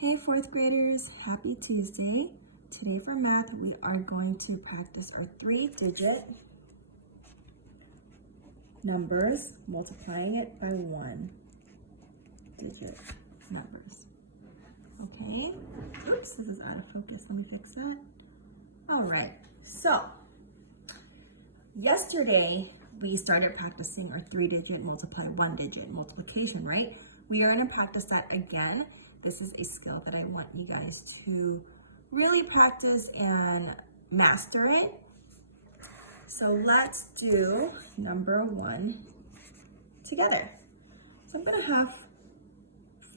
Hey fourth graders, happy Tuesday. Today for math, we are going to practice our 3-digit numbers, multiplying it by 1-digit numbers. Okay, oops, this is out of focus, let me fix that. All right, so yesterday we started practicing our 3-digit multiply 1-digit multiplication, right? We are gonna practice that again. This is a skill that I want you guys to really practice and master it. So let's do number 1 together. So I'm gonna have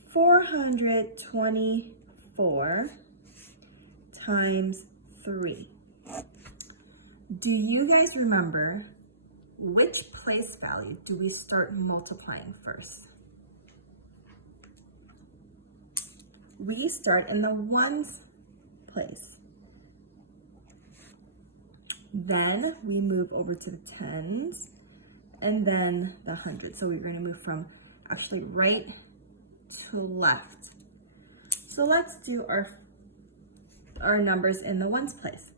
424 times 3. Do you guys remember which place value do we start multiplying first? We start in the ones place. Then we move over to the tens and then the hundreds. So we're going to move from actually right to left. So let's do our numbers in the ones place.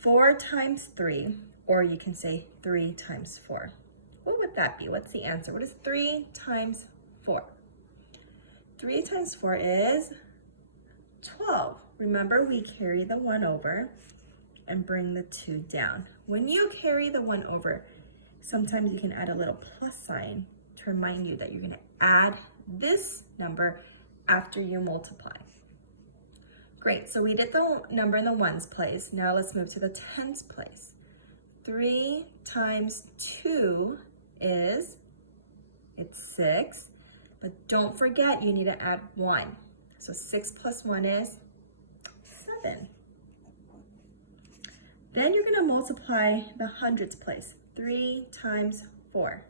4 times 3, or you can say 3 times 4. What would that be? What's the answer? What is 3 times 4? 3 times 4 is 12. Remember, we carry the 1 over and bring the 2 down. When you carry the 1 over, sometimes you can add a little plus sign to remind you that you're going to add this number after you multiply. Great, so we did the number in the ones place. Now let's move to the tens place. 3 times 2 is, it's 6. But don't forget, you need to add 1. So 6 plus 1 is 7. Then you're going to multiply the hundreds place. 3 times 4.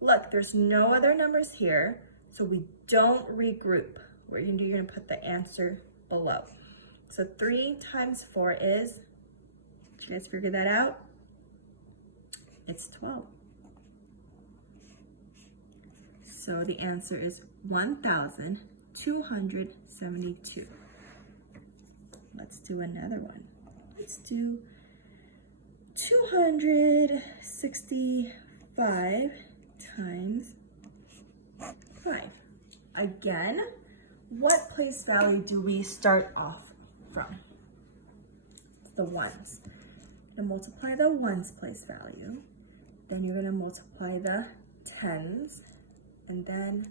Look, there's no other numbers here, so we don't regroup. What you're going to do, you're going to put the answer below. So 3 times 4 is, did you guys figure that out? It's 12. So the answer is 1,272. Let's do another one. Let's do 265 times 5. Again, what place value do we start off from? It's the ones. You're going to multiply the ones place value. Then you're going to multiply the tens and then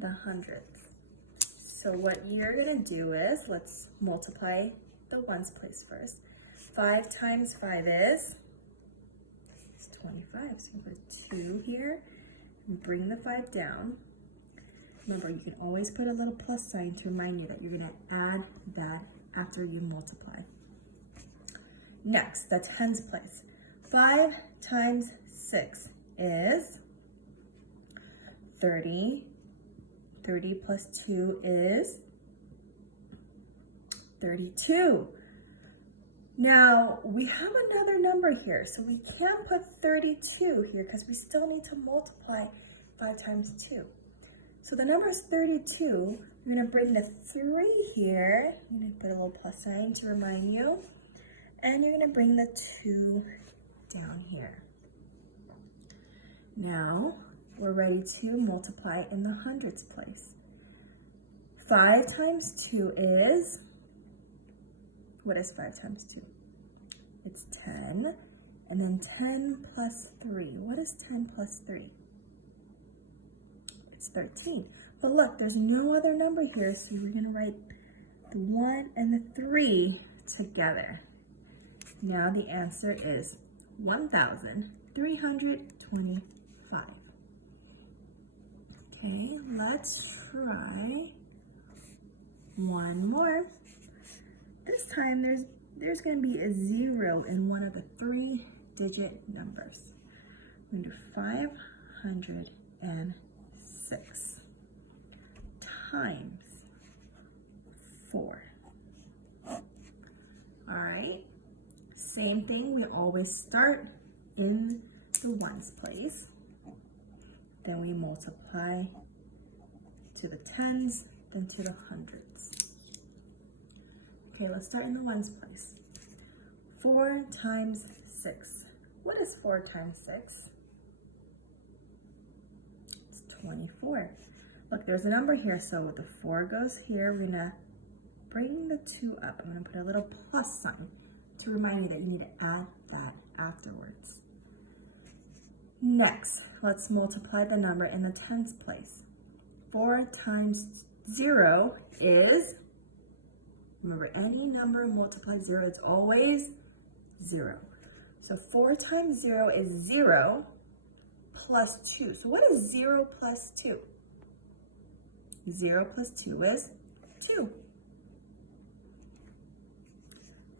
the hundreds. So what you're gonna do is, let's multiply the ones place first. 5 times 5 is, it's 25. So we put 2 here and bring the 5 down. Remember, you can always put a little plus sign to remind you that you're gonna add that after you multiply. Next, the tens place. 5 times 6 is 30. 30 plus 2 is 32. Now, we have another number here, so we can't put 32 here because we still need to multiply 5 times 2. So the number is 32. You're going to bring the 3 here. You're going to put a little plus sign to remind you. And you're going to bring the 2 down here. Now, we're ready to multiply in the hundreds place. 5 times 2 is, what is 5 times 2? It's 10. And then 10 plus 3. What is 10 plus 3? It's 13. But look, there's no other number here, so we're going to write the 1 and the 3 together. Now the answer is 1,325. Okay, let's try one more. This time there's going to be a 0 in one of the 3-digit numbers. We're going to do 506 times 4. All right, same thing. We always start in the ones place. Then we multiply to the tens then to the hundreds. Okay, let's start in the ones place. 4 times 6. What is 4 times 6? It's 24. Look, there's a number here, so the 4 goes here. We're gonna bring the 2 up. I'm gonna put a little plus sign to remind you that you need to add that afterwards. Next, let's multiply the number in the tens place. 4 times 0 is, remember, any number multiplied 0, it's always 0. So 4 times 0 is 0 plus 2. So what is 0 plus 2? 0 plus 2 is 2.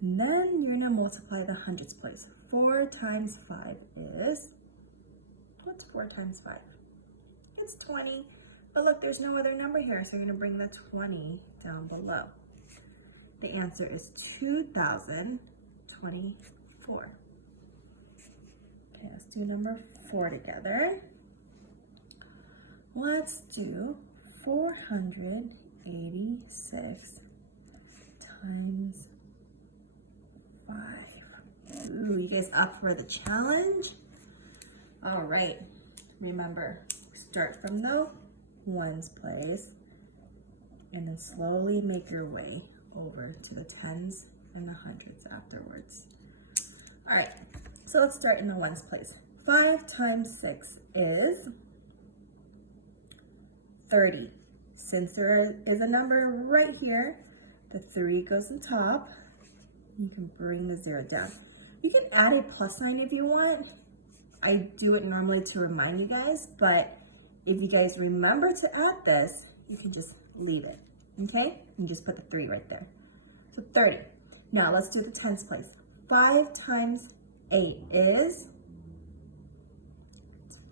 And then you're going to multiply the hundreds place. 4 times 5 is, what's 4 times 5? It's 20. But look, there's no other number here, so you're going to bring the 20 down below. The answer is 2024. Okay, let's do number 4 together. Let's do 486 times 5. Ooh, you guys up for the challenge? All right, remember, start from the ones place and then slowly make your way over to the tens and the hundreds afterwards. All right, so let's start in the ones place. 5 times 6 is 30. Since there is a number right here, the 3 goes on top. You can bring the 0 down. You can add a plus sign if you want. I do it normally to remind you guys, but if you guys remember to add this, you can just leave it, okay? And just put the 3 right there. So 30. Now let's do the tens place. 5 times 8 is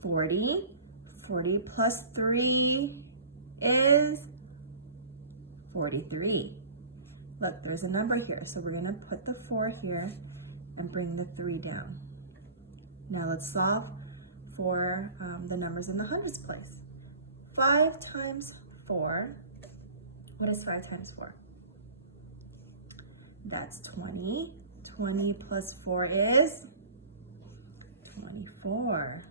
40. 40 plus 3 is 43. Look, there's a number here, so we're gonna put the 4 here and bring the 3 down. Now let's solve for the numbers in the hundreds place. 5 times 4, what is 5 times 4? That's 20. 20 plus 4 is 24.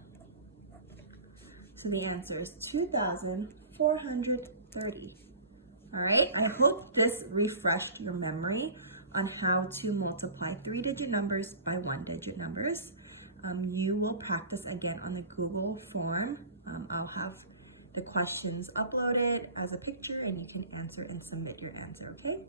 So the answer is 2,430. All right, I hope this refreshed your memory on how to multiply 3-digit numbers by 1-digit numbers. You will practice again on the Google form. I'll have the questions uploaded as a picture and you can answer and submit your answer, okay?